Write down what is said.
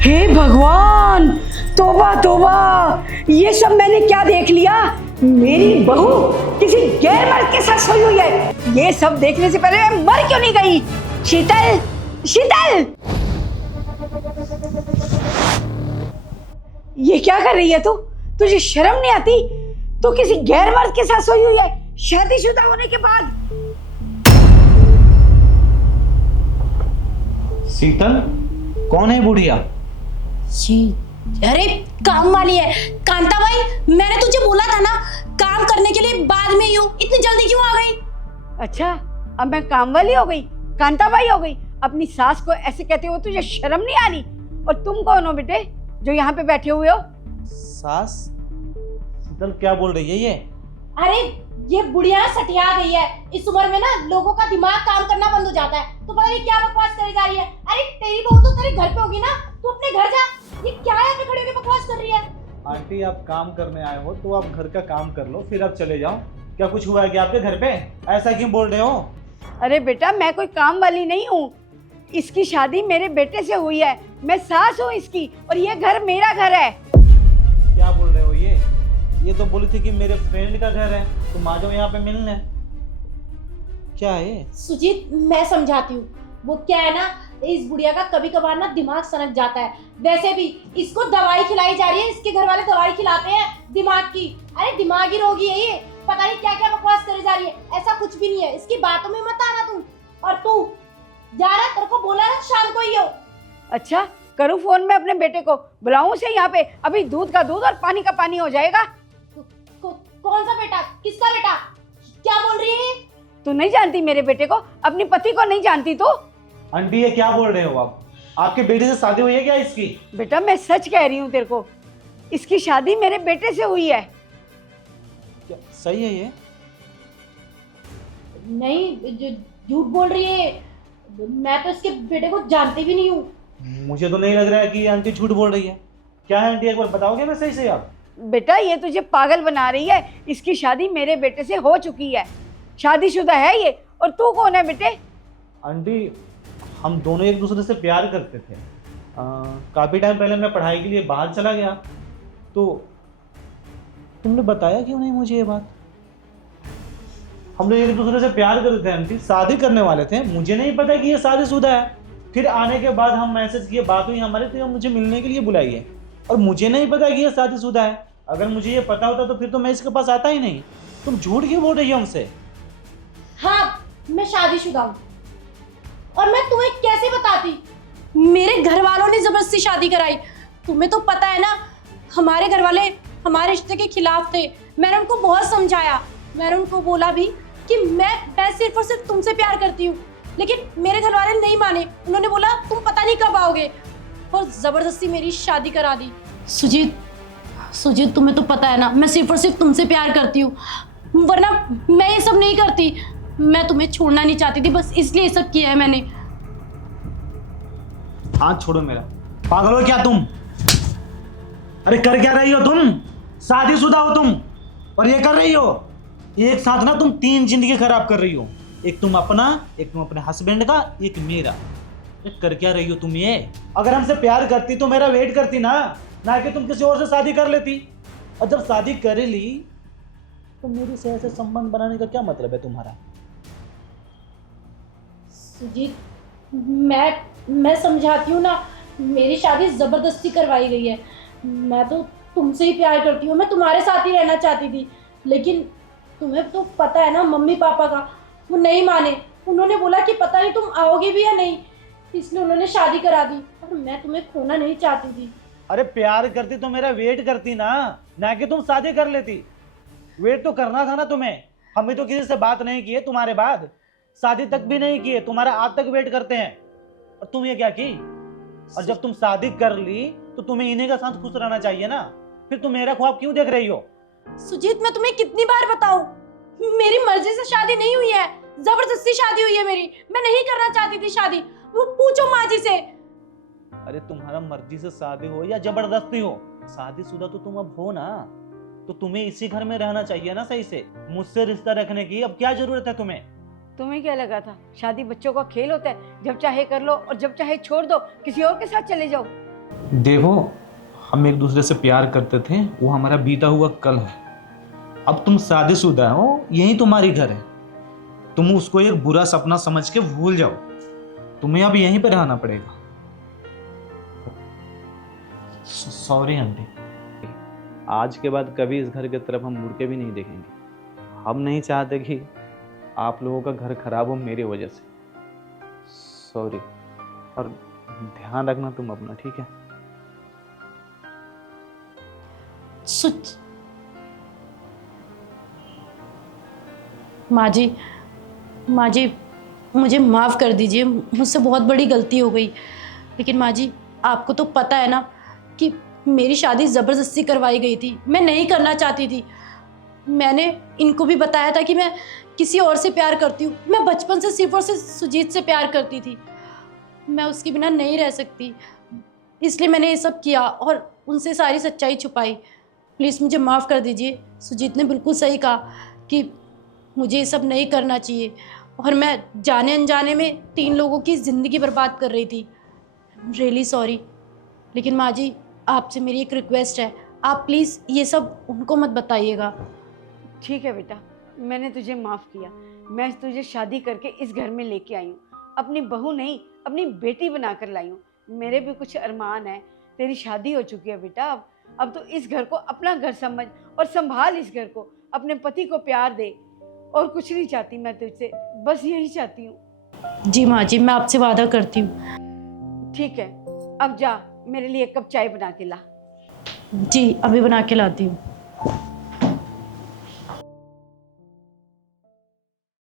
हे भगवान, तौबा तौबा, ये सब मैंने क्या देख लिया। मेरी बहू किसी गैर मर्द के साथ सोई हुई है। ये सब देखने से पहले मैं मर क्यों नहीं गई। शीतल, शीतल, ये क्या कर रही है तू? तुझे शर्म नहीं आती? तू किसी गैर मर्द के साथ सोई हुई है शादीशुदा होने के बाद। शीतल, कौन है बुढ़िया? जी, अरे काम वाली है। कांता भाई, मैंने तुझे बोला था ना काम करने के लिए बाद में ही हूँ, इतनी जल्दी क्यों आ गई? अच्छा, अब मैं काम वाली हो गई, कांताबाई हो गई। अपनी सास को ऐसे कहते हो तुझे शर्म नहीं आ रही? और तुम कौन हो बेटे जो यहाँ पे बैठे हुए हो? सास? शीतल क्या बोल रही है ये? अरे ये बुढ़िया सटिया गई है। इस उम्र में ना लोगों का दिमाग काम करना बंद हो जाता है। तो पता नहीं क्या बकवास करी जा रही है। अरे तेरी बहू तो तेरे घर पे होगी ना, तू अपने घर जा। ये क्या है पे खड़े होकर बकवास कर रही है? आंटी, आप काम करने आए हो तो आप घर का काम कर लो, फिर आप चले जाओ। क्या कुछ हुआ है क्या आपके घर पे? ऐसा क्यों बोल रहे हो? अरे बेटा, मैं कोई काम वाली नहीं हूँ। इसकी शादी मेरे बेटे से हुई है। मैं सास हूँ इसकी, और ये घर मेरा घर है। क्या बोल रहे हो ये तो बोली थी कि मेरे फ्रेंड का घर है, तुम आ जाओ यहाँ पे मिलने। क्या है? सुजीत, मैं समझाती हूँ। वो क्या है ना, इस बुढ़िया का कभी कभार ना दिमाग सनक जाता है। वैसे भी इसको दवाई खिलाई जा रही है, इसके घर वाले दवाई खिलाते हैं दिमाग की। अरे दिमागी रोगी है ये, पता नहीं क्या क्या बकवास करी जा रही है। ऐसा कुछ भी नहीं है, इसकी बातों में मत आना तुम। और तू जा रहा, तेरे को बोला ना शाम को ही हो। अच्छा, करूँ फोन में अपने बेटे को, बुलाऊं उसे यहाँ पे? अभी दूध का दूध और पानी का पानी हो जाएगा। कौन सा बेटा? किसका बेटा? क्या बोल रही है? तू नहीं जानती मेरे बेटे को? अपनी पति को नहीं जानती तू? आंटी, ये क्या बोल रहे हो आप? आपके बेटे से शादी हुई है क्या इसकी? बेटा, मैं सच कह रही हूँ तेरे को, इसकी शादी मेरे बेटे से हुई है। क्या सही है ये? नहीं, झूठ बोल रही है। मैं तो इसके बेटे को जानती भी नहीं हूँ। मुझे तो नहीं लग रहा है कि आंटी झूठ बोल रही है। क्या है आंटी, एक बार बताओगे ना सही से आप? बेटा, ये तुझे पागल बना रही है। इसकी शादी मेरे बेटे से हो चुकी है, शादीशुदा है ये। और तू कौन है बेटे? आंटी, हम दोनों एक दूसरे से प्यार करते थे। काफ़ी टाइम पहले मैं पढ़ाई के लिए बाहर चला गया, तो तुमने बताया क्यों नहीं मुझे ये बात? हम लोग एक दूसरे से प्यार करते थे आंटी, शादी करने वाले थे। मुझे नहीं पता कि ये शादीशुदा है। फिर आने के बाद हम मैसेज किए, बात हुई हमारे, तो मुझे मिलने के लिए बुलाई है। और मुझे नहीं पता कि ये शादीशुदा है। अगर मुझे ये पता होता तो फिर तो मैं इसके पास आता ही नहीं। तुम झूठ क्यों बोल रही हो हमसे? हाँ, मैं शादीशुदा हूँ। और मैं तुम्हें कैसे बताती? मेरे घर वालों ने जबरदस्ती शादी कराई। तुम्हें तो पता है ना, हमारे घर वाले हमारे रिश्ते के खिलाफ थे। मैंने उनको बहुत समझाया। मैंने उनको बोला भी कि मैं सिर्फ और सिर्फ तुमसे प्यार करती हूँ, लेकिन मेरे घर वाले नहीं माने। उन्होंने बोला तुम पता नहीं कब आओगे, और जबरदस्ती मेरी शादी करा दी। सुजीत, तुम्हें तो पता है ना, मैं सिर्फ और सिर्फ तुमसे प्यार करती हूँ, वरना मैं ये सब नहीं करती। मैं तुम्हें छोड़ना नहीं चाहती थी, बस इसलिए ये सब किया है मैंने। हाथ छोड़ो मेरा। पागल हो क्या तुम? अरे कर क्या रही हो तुम? शादीशुदा हो तुम, और ये कर रही हो। एक साथ ना तुम 3 जिंदगी खराब कर रही हो। एक तुम अपना, एक तुम अपने हस्बैंड का, एक मेरा। ये कर क्या रही हो तुम ये? अगर हमसे प्यार करती तो मेरा वेट करती ना कि तुम किसी और से शादी कर लेती। और जब शादी कर ली तो मेरे से ऐसे संबंध बनाने का क्या मतलब है तुम्हारा? सुजीत, मैं समझाती हूँ ना, मेरी शादी जबरदस्ती करवाई गई है। मैं तो तुमसे ही प्यार करती हूँ, मैं तुम्हारे साथ ही रहना चाहती थी। लेकिन तुम्हें तो पता है ना, मम्मी पापा का, वो नहीं माने। उन्होंने बोला कि पता नहीं तुम आओगे भी या नहीं, इसलिए उन्होंने शादी करा दी। और मैं तुम्हें खोना नहीं चाहती थी। अरे प्यार करती तो मेरा वेट करती ना कि तुम शादी कर लेती। वेट तो करना था ना तुम्हें। हमें तो किसी से बात नहीं की है तुम्हारे बाद, शादी तक भी नहीं की है। तुम्हारा आज तक वेट करते हैं, और तुम ये क्या की? और जब तुम शादी कर ली तो तुम्हें इन्हीं का साथ खुश रहना चाहिए ना। फिर तुम मेरा ख्वाब क्यों देख रही हो? सुजीत, मैं तुम्हें कितनी बार बताऊं, मेरी मर्जी से शादी नहीं हुई है, जबरदस्ती शादी हुई है मेरी। मैं नहीं करना चाहती थी शादी, वो पूछो माँ जी से। अरे तुम्हारा मर्जी से शादी हो या जबरदस्ती हो, शादीशुदा तो तुम अब हो ना, तो तुम्हें इसी घर में रहना चाहिए ना सही से। मुझसे रिश्ता रखने की अब क्या जरूरत है तुम्हें? तुम्हें क्या लगा था शादी बच्चों का खेल होता है? जब चाहे कर लो और जब चाहे छोड़ दो, किसी और के साथ चले जाओ। देखो, हम एक दूसरे से प्यार करते थे, वो हमारा बीता हुआ कल है। अब तुम शादीशुदा हो, यही तुम्हारी घर है। तुम उसको एक बुरा सपना समझ के भूल जाओ। तुम्हें अब यहीं पे रहना पड़ेगा। Sorry aunty. आज के बाद कभी इस घर की तरफ हम मुड़ के भी नहीं देखेंगे। हम नहीं चाहते कि आप लोगों का घर खराब हो मेरी वजह से। सॉरी, और ध्यान रखना तुम अपना, ठीक है? सुच माँ जी, माँ जी मुझे माफ़ कर दीजिए, मुझसे बहुत बड़ी गलती हो गई। लेकिन माँ जी, आपको तो पता है ना कि मेरी शादी ज़बरदस्ती करवाई गई थी। मैं नहीं करना चाहती थी। मैंने इनको भी बताया था कि मैं किसी और से प्यार करती हूँ। मैं बचपन से सिर्फ और सिर्फ सुजीत से प्यार करती थी। मैं उसके बिना नहीं रह सकती, इसलिए मैंने ये सब किया और उनसे सारी सच्चाई छुपाई। प्लीज़ मुझे माफ़ कर दीजिए। सुजीत ने बिल्कुल सही कहा कि मुझे ये सब नहीं करना चाहिए, और मैं जाने अनजाने में 3 लोगों की ज़िंदगी बर्बाद कर रही थी। Really sorry. लेकिन माँ जी, आपसे मेरी एक रिक्वेस्ट है, आप प्लीज़ ये सब उनको मत बताइएगा। ठीक है बेटा, मैंने तुझे माफ़ किया। मैं तुझे शादी करके इस घर में लेके आई हूँ। अपनी बहू नहीं, अपनी बेटी बना कर लाई हूँ। मेरे भी कुछ अरमान है। तेरी शादी हो चुकी है बेटा। अब तो इस घर को अपना घर समझ और संभाल इस घर को। अपने पति को प्यार दे, और कुछ नहीं चाहती मैं तुझसे, बस यही चाहती हूँ। जी माँ जी, मैं आपसे वादा करती हूँ। ठीक है, अब जा, मेरे लिए 1 कप चाय बना के ला। जी, अभी बना के लाती हूँ।